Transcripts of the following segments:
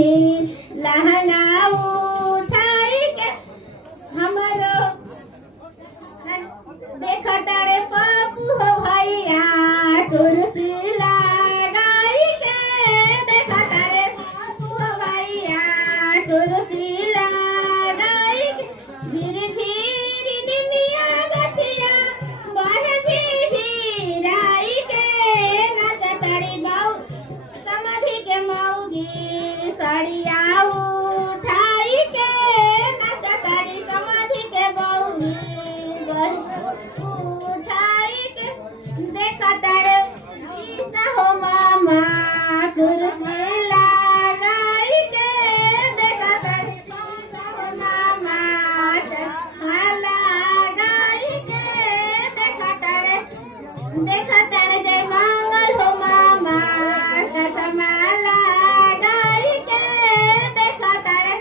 बहिनी लहंगा उठाई के हमरो देखता रे पप्पू हो भैया कुर्सी लगाई के देखता रे पप्पू हो भैया कुर्सी लगाई के धीरे धीरे निमिया गछिया बन झिराई के नचतड़ी गौ समधि के मौगी सड़िया उठाई के नचतड़ी समधि के मौगी उठाई के देखता रे ईसा हो मामा कुर्सी लगाई के देखता रे ईसा हो मामा लगाई के देखता रे जय मंगल हो मामा चश्मा लगाई के देखता रे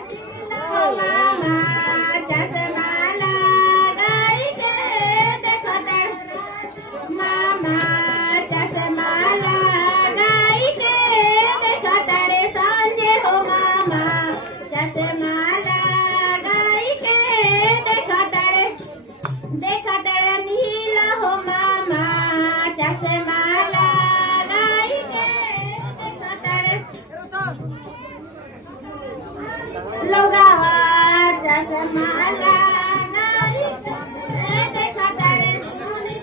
हो मामा चश्मा लगाई के देखता रे मामा चश्मा लगाई के देखता रे संजय हो मामा चश्मा लगाई के देखता रे नीला हो मामा चश्मा लगाई के देखता रे लोगावा चश्मा लगाई के देखता रे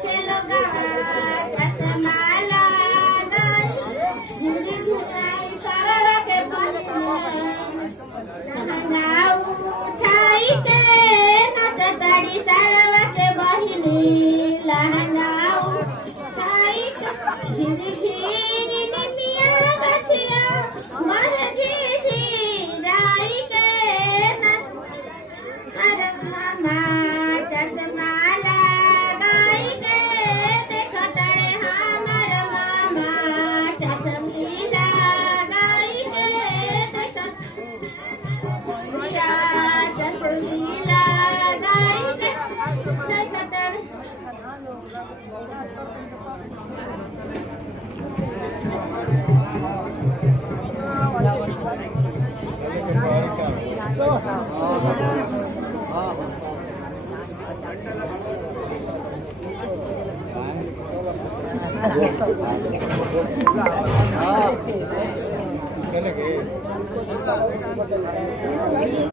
के लोगावा चश्मा लगाई झिल्ली झुलाई सारा के लहंगा उठाई के नचतड़ी सारा के बहिनी लहंगा उठाई के धीरे धीरे निमिया गछिया मन झिराई के अरे मामा चश्मा लगाई के देखता रे हमर मामा चश्मी लगाई के देखता चश्मी लगाई के देखता रे हाँ